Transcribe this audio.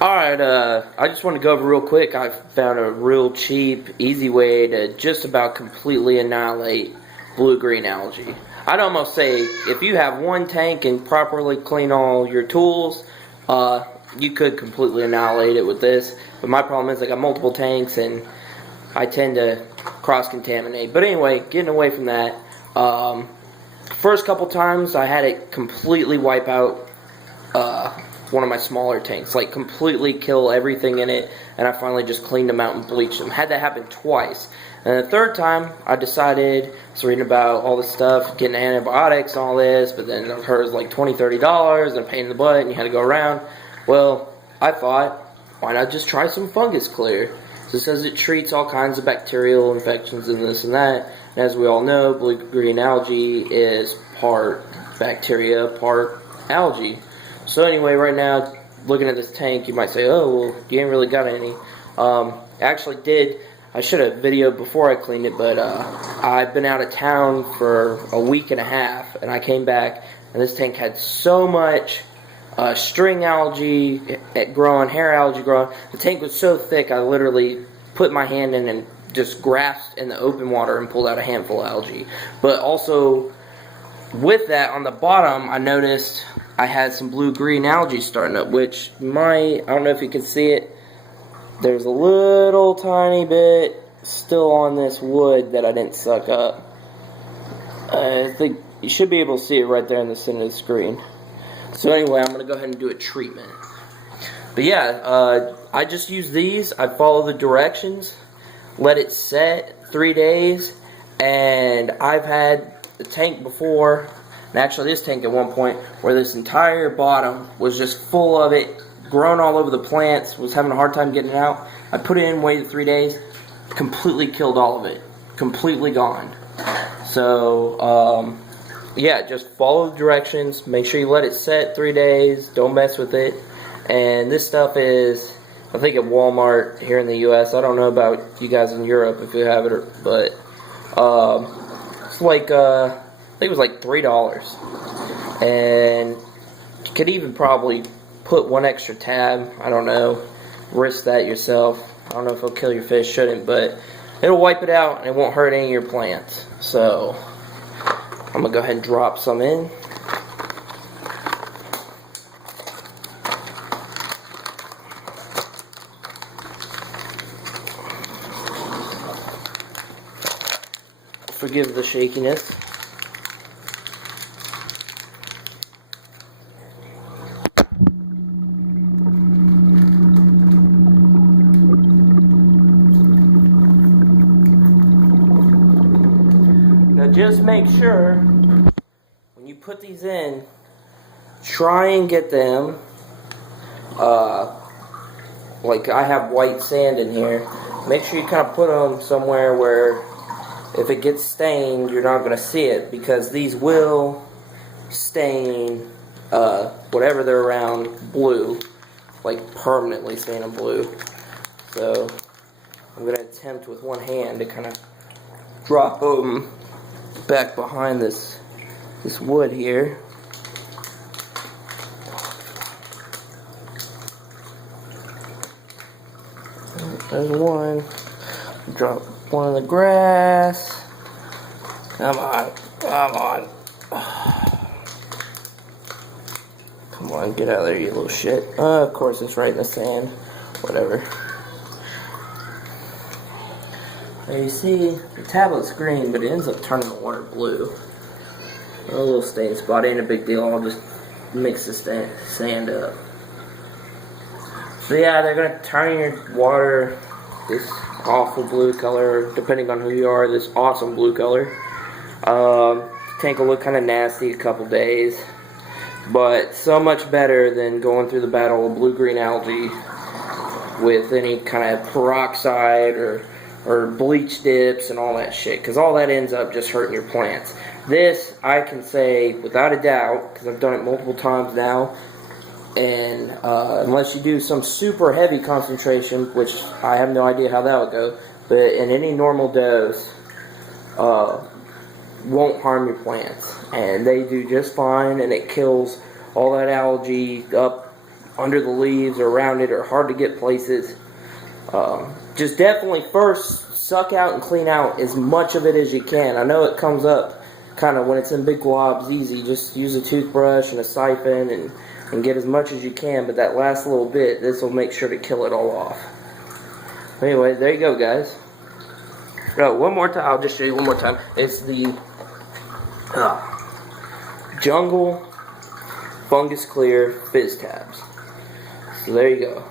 Alright, I just want to go over real quick. I found a real cheap, easy way to just about completely annihilate blue-green algae. I'd almost say if you have one tank and properly clean all your tools, you could completely annihilate it with this. But my problem is I got multiple tanks and I tend to cross-contaminate. But anyway, getting away from that, first couple times I had it completely wipe out one of my smaller tanks, like completely kill everything in it, and I finally just cleaned them out and bleached them. Had that happen twice. And the third time, I decided, I was reading about all this stuff, getting antibiotics and all this, but then I heard it was like $20, $30, and a pain in the butt, and you had to go around. Well, I thought, why not just try some fungus clear? So it says it treats all kinds of bacterial infections and this and that, and as we all know, blue-green algae is part bacteria, part algae. So anyway, right now, looking at this tank, you might say, oh, well, you ain't really got any. I actually did. I should have videoed before I cleaned it, but I've been out of town for a week and a half, and I came back, and this tank had so much string algae growing, hair algae growing. The tank was so thick, I literally put my hand in and just grasped in the open water and pulled out a handful of algae. But also, with that, on the bottom, I noticed I had some blue-green algae starting up, which I don't know if you can see it, there's a little tiny bit still on this wood that I didn't suck up. I think you should be able to see it right there in the center of the screen. So anyway, I'm going to go ahead and do a treatment. But yeah, I just use these, I follow the directions, let it set 3 days, and I've had the tank before, and actually this tank at one point, where this entire bottom was just full of it, grown all over the plants, was having a hard time getting it out. I put it in, waited 3 days, completely killed all of it. Completely gone. So, yeah, just follow the directions, make sure you let it set 3 days, don't mess with it. And this stuff is, I think at Walmart here in the US, I don't know about you guys in Europe if you have it, but it's like, I think it was like $3. And you could even probably put one extra tab, I don't know, risk that yourself. I don't know if it'll kill your fish, shouldn't, but it'll wipe it out and it won't hurt any of your plants. So, I'm going to go ahead and drop some in. Forgive the shakiness. Now just make sure when you put these in, try and get them, like I have white sand in here, make sure you kind of put them somewhere where if it gets stained, you're not going to see it, because these will stain whatever they're around blue, like permanently stain them blue. So I'm going to attempt with one hand to kind of drop them back behind this wood here. There's one. Drop one in the grass. Come on, come on. Come on, get out of there, you little shit. Of course it's right in the sand. Whatever. There you see, the tablet's green, but it ends up turning the water blue. A little stain spot, ain't a big deal. I'll just mix the sand up. So yeah, they're going to turn your water this awful blue color, depending on who you are, this awesome blue color. Tank will look kind of nasty a couple days, but so much better than going through the battle of blue-green algae with any kind of peroxide or bleach dips and all that shit, because all that ends up just hurting your plants. This, I can say without a doubt, because I've done it multiple times now, and unless you do some super heavy concentration, which I have no idea how that would go, but in any normal dose, won't harm your plants, and they do just fine, and it kills all that algae up under the leaves or around it or hard to get places. Just definitely first suck out and clean out as much of it as you can. I know it comes up kind of when it's in big globs easy. Just use a toothbrush and a siphon and get as much as you can, but that last little bit, this will make sure to kill it all off. Anyway, there you go, guys. Oh, one more time. I'll just show you one more time. It's the Jungle Fungus Clear Fizz Tabs. So there you go.